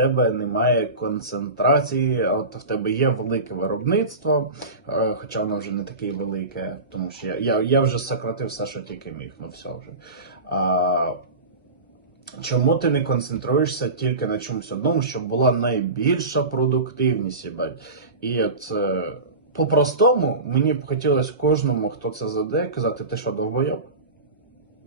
тебе немає концентрації, от в тебе є велике виробництво, е, хоча воно вже не таке велике, тому що я, я, я вже сократив все, що тільки міг, ну все вже. А, чому ти не концентруєшся тільки на чомусь одному, щоб була найбільша продуктивність? І от е, по-простому мені б хотілося кожному, хто це заде, казати, ти що, довбойоб?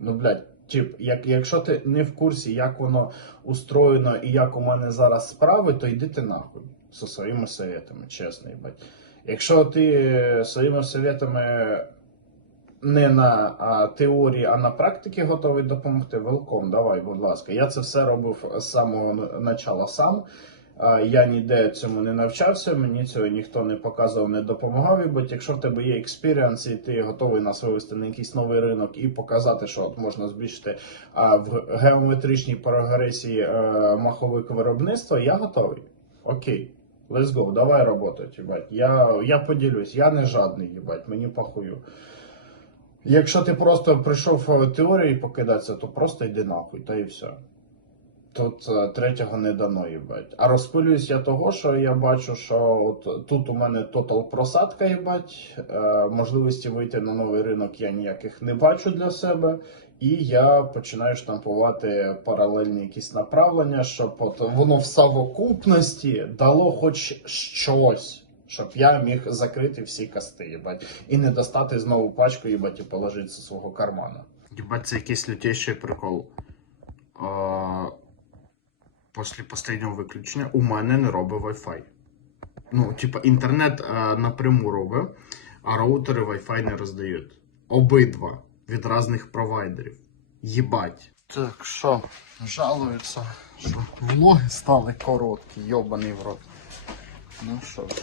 Ну, блядь, тип, як, якщо ти не в курсі, як воно устроєно і як у мене зараз справи, то йди нахуй зі своїми советами, чесно, їбать. Якщо ти своїми советами не на а, теорії, а на практиці готовий допомогти, велком, давай, будь ласка. Я це все робив з самого начала сам. Я ніде цьому не навчався, мені цього ніхто не показував, не допомагав. І Бо якщо в тебе є експіріанс, і ти готовий нас вивести на якийсь новий ринок і показати, що от можна збільшити в геометричній прогресії е, маховик виробництва, я готовий. Окей. Let's go, давай їбать. Я, я поділюсь, я не жадний, їбать, мені похую. Якщо ти просто прийшов е, теорії покидатися, то просто йди нахуй, та і все. Тут е, третього не дано, їбать. А розпилююсь я того, що я бачу, що от тут у мене тотал просадка, їбать. Е, можливості вийти на новий ринок я ніяких не бачу для себе. І я починаю штампувати паралельні якісь направлення, щоб от воно в совокупності дало хоч щось. Щоб я міг закрити всі касти, їбать, і не достати знову пачку, їбать, і положити зі свого кармана. Їбать, це якийсь лютейший прикол. А, Після останнього виключення у мене не робить Wi-Fi. Ну, типа, інтернет а, напряму робить, а роутери Wi-Fi не роздають. Обидва від різних провайдерів. Єбать. Так, що, жалуються, що влоги стали короткі, йобаний в рот. Ну що ж.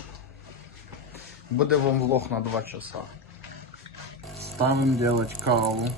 Буде вам влог на 2 часа. Ставим делать каву.